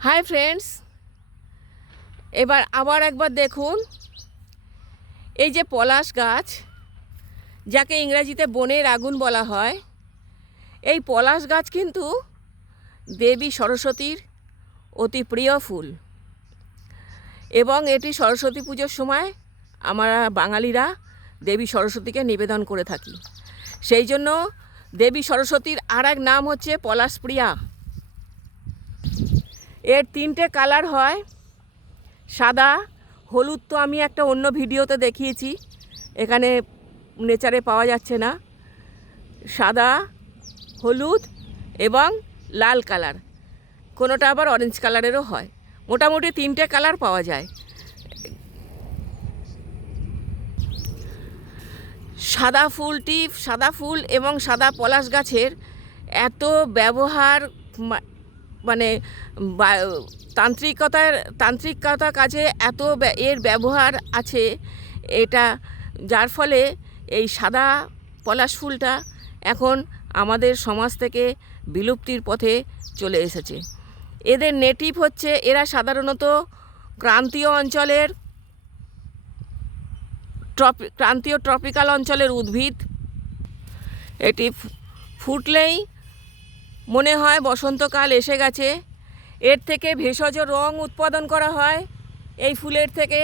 Hi friends এবার আবার একবার দেখুন। এই যে পলাশ গাছ, যাকে ইংরেজিতে বনের আগুন বলা হয়, এই পলাশ গাছ কিন্তু দেবী সরস্বতীর অতি প্রিয় ফুল। এবং এটি সরস্বতী পুজোর সময় আমরা বাঙালিরা দেবী সরস্বতীকে নিবেদন করে থাকি। সেই জন্য দেবী সরস্বতীর আর এক নাম হচ্ছে পলাশপ্রিয়া এর তিনটে কালার হয়। সাদা, হলুদ তো আমি একটা অন্য ভিডিওতে দেখিয়েছি। এখানে নেচারে পাওয়া যাচ্ছে না। সাদা, হলুদ এবং লাল কালার। কোনোটা আবার অরেঞ্জ কালারেরও হয়। মোটামুটি তিনটে কালার পাওয়া যায়। সাদা ফুলটি সাদা ফুল এবং সাদা পলাশ গাছের এত ব্যবহার মানে তান্ত্রিকতার, তান্ত্রিকতা কাজে এত এর ব্যবহার আছে, এটা, যার ফলে এই সাদা পলাশ ফুলটা এখন আমাদের সমাজ থেকে বিলুপ্তির পথে চলে এসেছে। এদের নেটিভ হচ্ছে, এরা সাধারণত ক্রান্তীয় অঞ্চলের ট্রপি ক্রান্তীয় ট্রপিক্যাল অঞ্চলের উদ্ভিদ। এটি ফুটলেই মনে হয় বসন্তকাল এসে গেছে। এর থেকে ভেষজ রং উৎপাদন করা হয় এই ফুলের থেকে,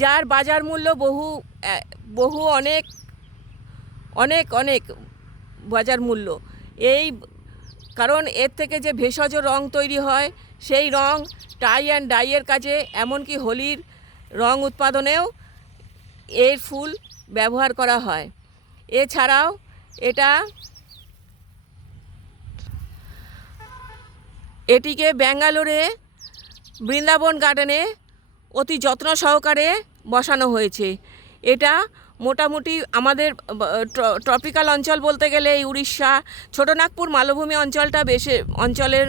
যার বাজার মূল্য বহু বহু অনেক অনেক অনেক বাজার মূল্য। এই, কারণ এর থেকে যে ভেষজ রং তৈরি হয়, সেই রং টাই অ্যান্ড ডাইয়ের কাজে, এমনকি হোলির রং উৎপাদনেও এর ফুল ব্যবহার করা হয়। এছাড়াও এটা এটিকে ব্যাঙ্গালোরে বৃন্দাবন গার্ডেনে অতি যত্ন সহকারে বসানো হয়েছে। এটা মোটামুটি আমাদের ট্রপিক্যাল অঞ্চল বলতে গেলে এই উড়িষ্যা ছোটনাগপুর মালভূমি অঞ্চলটা বেশি, অঞ্চলের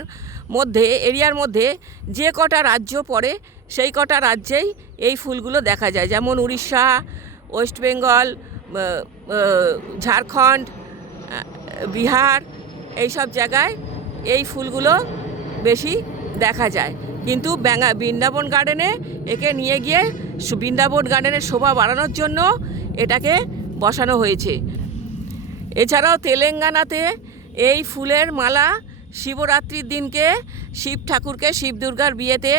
মধ্যে, এরিয়ার মধ্যে যে কটা রাজ্য পড়ে, সেই কটা রাজ্যেই এই ফুলগুলো দেখা যায়। যেমন উড়িষ্যা, ওয়েস্ট বেঙ্গল ঝাড়খণ্ড বিহার, এইসব জায়গায় এই ফুলগুলো বেশি দেখা যায়। কিন্তু ব্যাঙ্গা বৃন্দাবন গার্ডেনে একে নিয়ে গিয়ে বৃন্দাবন গার্ডেনের শোভা বাড়ানোর জন্য এটাকে বসানো হয়েছে। এছাড়াও তেলেঙ্গানাতে এই ফুলের মালা শিবরাত্রির দিনকে শিব ঠাকুরকে শিব দুর্গার বিয়েতে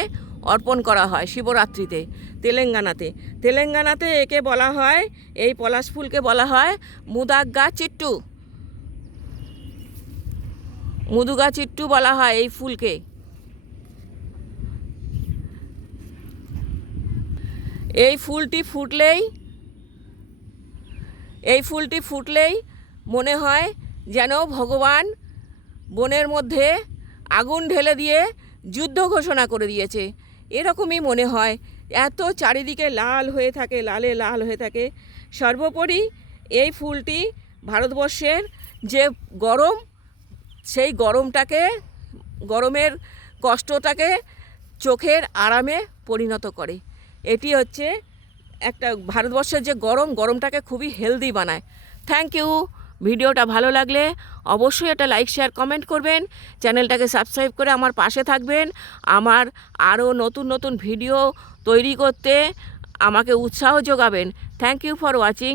অর্পণ করা হয় শিবরাত্রিতে তেলেঙ্গানাতে। তেলেঙ্গানাতে একে বলা হয়, এই পলাশ ফুলকে বলা হয় মুদাগ্গা চিট্টু। মুদুগা চিট্টু বলা হয় এই ফুলকে। এই ফুলটি ফুটলেই, এই ফুলটি ফুটলেই মনে হয় যেন ভগবান বনের মধ্যে আগুন ঢেলে দিয়ে যুদ্ধ ঘোষণা করে দিয়েছে। এরকমই মনে হয়। এত চারিদিকে লাল হয়ে থাকে, লালে লাল হয়ে থাকে। সর্বোপরি এই ফুলটি ভারতবর্ষের যে গরম সেই গরমটাকে, গরমের কষ্টটাকে চোখের আরামে পরিণত করে। এটি হচ্ছে একটা ভারতবর্ষের যে গরম, গরমটাকে খুবই হেলদি বানায়। থ্যাংক ইউ ভিডিওটা ভালো লাগলে অবশ্যই একটা লাইক শেয়ার কমেন্ট করবেন। চ্যানেলটাকে সাবস্ক্রাইব করে আমার পাশে থাকবেন। আমার আরও নতুন নতুন ভিডিও তৈরি করতে আমাকে উৎসাহ যোগাবেন। Thank you for watching